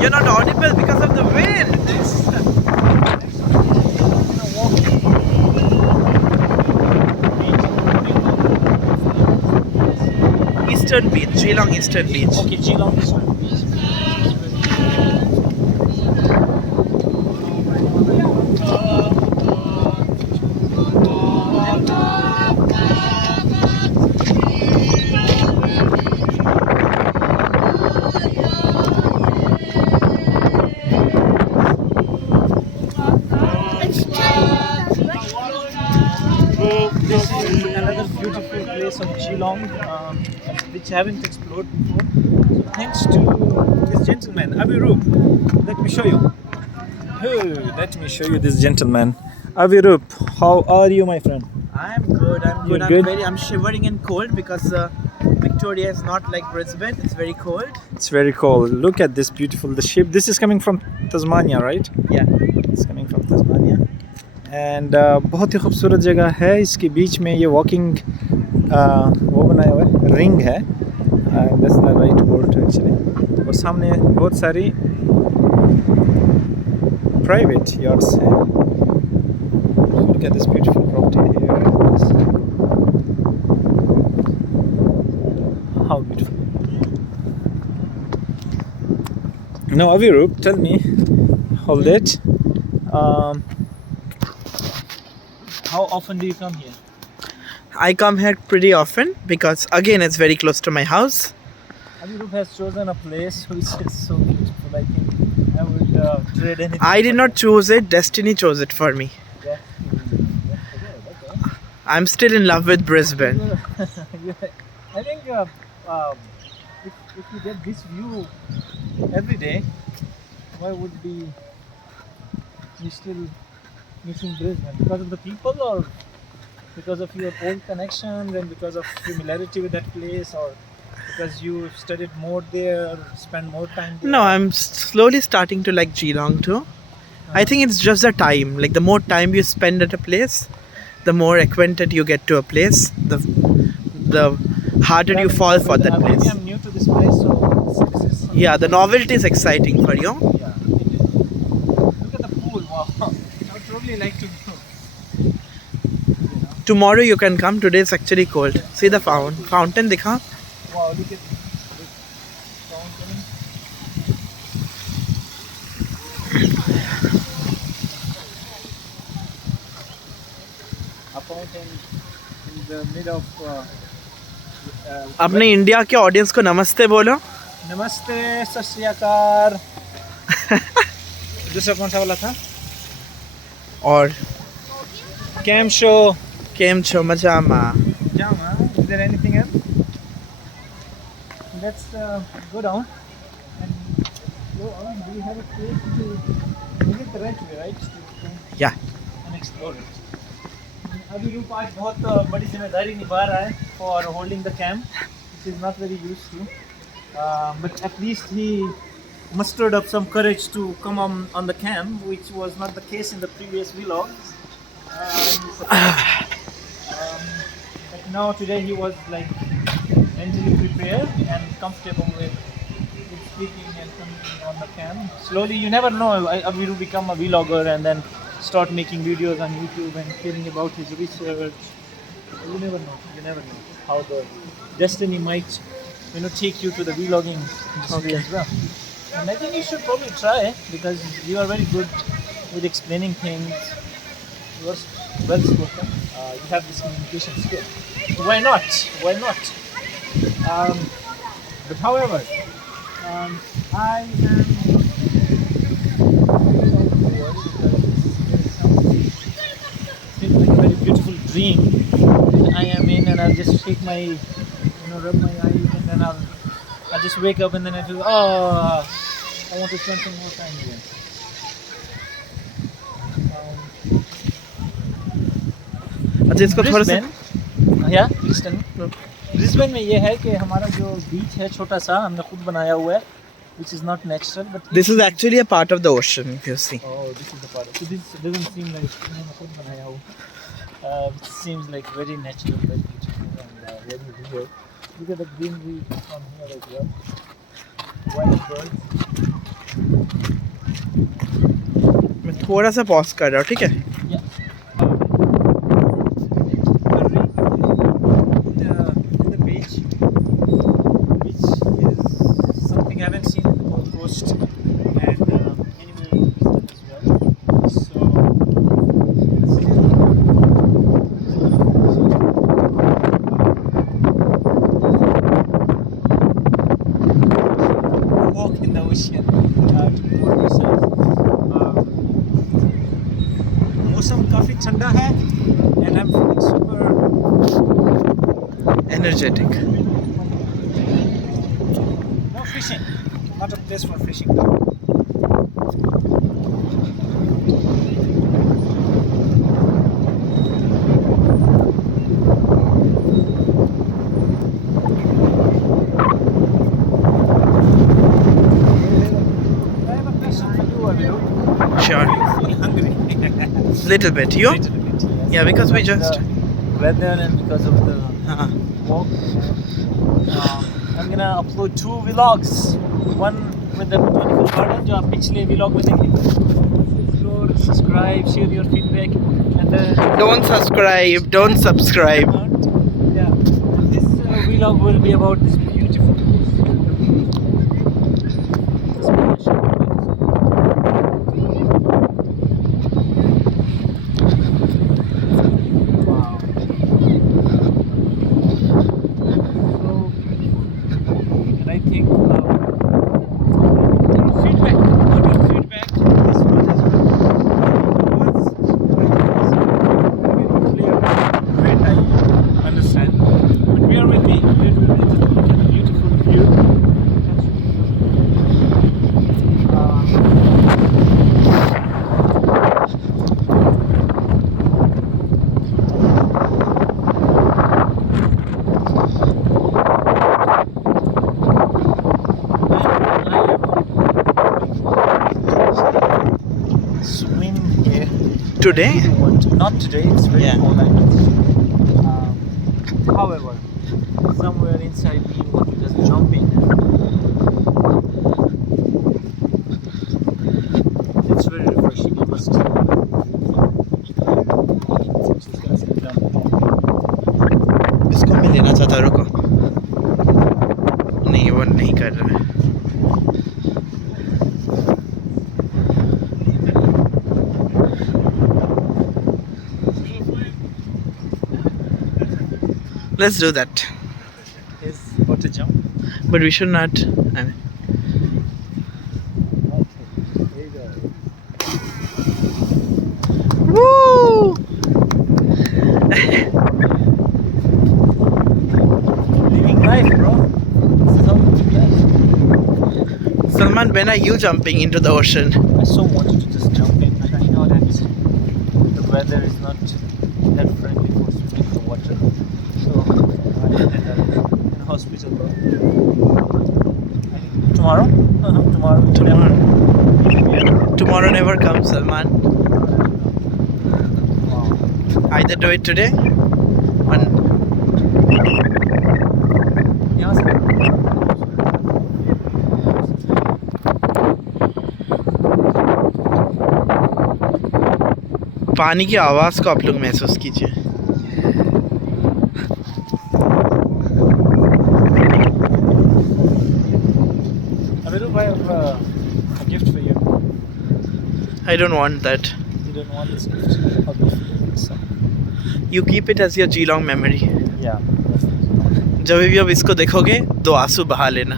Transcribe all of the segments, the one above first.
You're not audible because of the wind. Eastern Beach, Geelong Eastern Beach. Okay, Geelong Eastern Beach. This is another beautiful place of Geelong, which I haven't explored before. So thanks to this gentleman, Avirup. Let me show you. Oh, let me show you this gentleman. Avirup, how are you, my friend? I'm good. You're good? I'm shivering in cold because Victoria is not like Brisbane. It's very cold. It's very cold. Look at this beautiful the ship. This is coming from Tasmania, right? Yeah. It's coming from Tasmania. And बहुत ही खूबसूरत जगह है. इसके बीच में ये walking वो बनाया हुआ है, रिंग है. That's the right word actually. और सामने बहुत सारी प्राइवेट यार्ड्स हैं. Look at this beautiful property here. How beautiful. Now Avirup, tell me, hold it. How often do you come here? I come here pretty often because again it's very close to my house. Avirup has chosen a place which is so beautiful. I think I would trade anything. I did not choose it. Destiny chose it for me. Yeah. I'm still in love with Brisbane. I think if you get this view every day, why would be you still missing Brisbane? Because of the people, or because of your old connections and because of familiarity with that place, or because you studied more there, spent more time there? No, I'm slowly starting to like Geelong too. I think it's just the time. Like the more time you spend at a place, the more acquainted you get to a place, the harder you fall for that place. I'm new to this place, so this is Yeah, the novelty is exciting for you. yeah, it is. Look at the pool. Wow. I would probably like to go. Tomorrow you can come. Today it's actually cold. See the fountain dikha. Wow, look at this fountain. A fountain in the mid of अपने India के audience को नमस्ते बोलो. नमस्ते, सत श्री अकाल. दूसरा कौन सा वाला था? और कैम शो. केम छो मजामा. Jama. Is there anything else? Let's go down and go on. We have a place to visit the right way, right? Yeah. And explore it. Avirup आज बहुत बड़ी जिम्मेदारी निभा रहा है for holding the camp, which is not very used to. But at least he mustered up some courage to come on the camp, which was not the case in the previous vlogs. But now today he was like mentally prepared and comfortable with speaking and coming on the camp. Slowly, you never know, Avirup become a vlogger and then start making videos on YouTube and hearing about his research. You never know how the destiny might, take you to the vlogging industry as well. And I think you should probably try, because you are very good with explaining things. You are well spoken. You have this communication skill. So why not? But however, I am feels like a very beautiful dream that I am in, and I'll just shake my, rub my eyes, and then I'll just wake up, and then I feel, I want to spend some more time here. अच्छा इसको थोड़ा सा Brisbane में ये है कि हमारा जो बीच है छोटा सा, हमने खुद बनाया हुआ है, which is not natural, but this is actually a part of the ocean if you see. Oh, this is the part. So this doesn't seem like हमने खुद बनाया हुआ. It seems like very natural, very beautiful, and very real. Look at the greenery from here as well. White birds. मैं थोड़ा सा pause कर रहा हूँ, ठीक है? Yeah. In the beach, which is something I haven't seen in the Gold Coast and anywhere in New Zealand as well. So, walk in the ocean to the water side. मौसम काफी ठंडा है and I'm feeling super Energetic. no fishing, not a place for fishing though. I have a question for you, Aviru. Sure. Do you feel hungry? Little bit. You? Little bit, yes. Yeah, because we Because of just. the weather and because of the walk. I'm gonna upload 2 vlogs. One with the botanical garden, जो आप पिछले vlog में देखे. Explore, subscribe, share your feedback, and Don't subscribe. Don't subscribe. yeah, and this vlog will be about this beautiful wow. So beautiful. And I think feedback, what your feedback on this one as well. Once very clear, great, I understand. But bear with me, we will just look at the beautiful view. Swim here. Today? I really want to. Not today, it's very Yeah. cold. However, somewhere inside me want to just jump in. It's very refreshing, I must say. इसको मैं लेना चाहता हूँ, रुको. नहीं, वो नहीं कर रहा है. Let's do that. Is what to jump. But we should not. I mean, There you go. woo! Living life, bro. This is how it is. Salman, when are you jumping into the ocean? I so wanted to just jump in, but I know that the weather is not that friendly for swimming in the water. So I ended up in hospital. Tomorrow? Tomorrow. Tomorrow. Tomorrow never comes, Salman. Wow. Either do it today or यहाँ से पानी की आवाज़ को आप लोग महसूस कीजिए. Aviru, I have a gift for you. I don't want that. You don't want this gift? I'll give you this. You keep it as your Geelong memory. Yeah. जब भी अब इसको देखोगे 2 आंसू बहा लेना.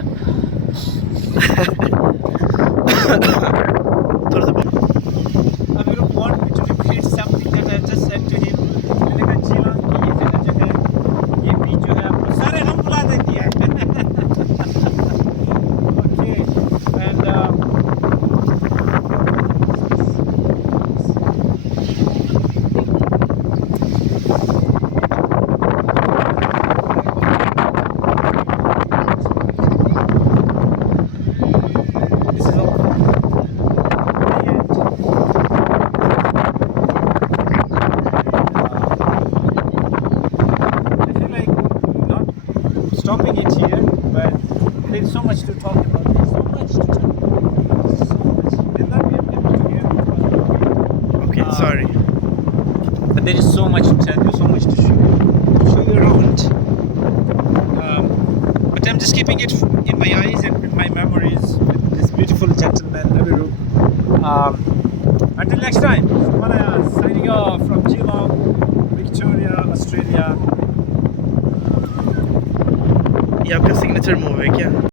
थोड़ा सा Aviru want me to repeat something that I just said to him. मैंने कहा Geelong की ये जगह जो है, ये बीच जो है आपको सारे हम बुला देती है. Okay, and this is all. I feel like not stopping it here, but there's so much to talk about. There's so much to talk about. So Sorry. But there is so much to tell you, so much to show you around. But I'm just keeping it in my eyes and in my memories with this beautiful gentleman, Abiru. Until next time, Salman Ayaz signing off from Geelong, Victoria, Australia. ये आपका signature move है क्या?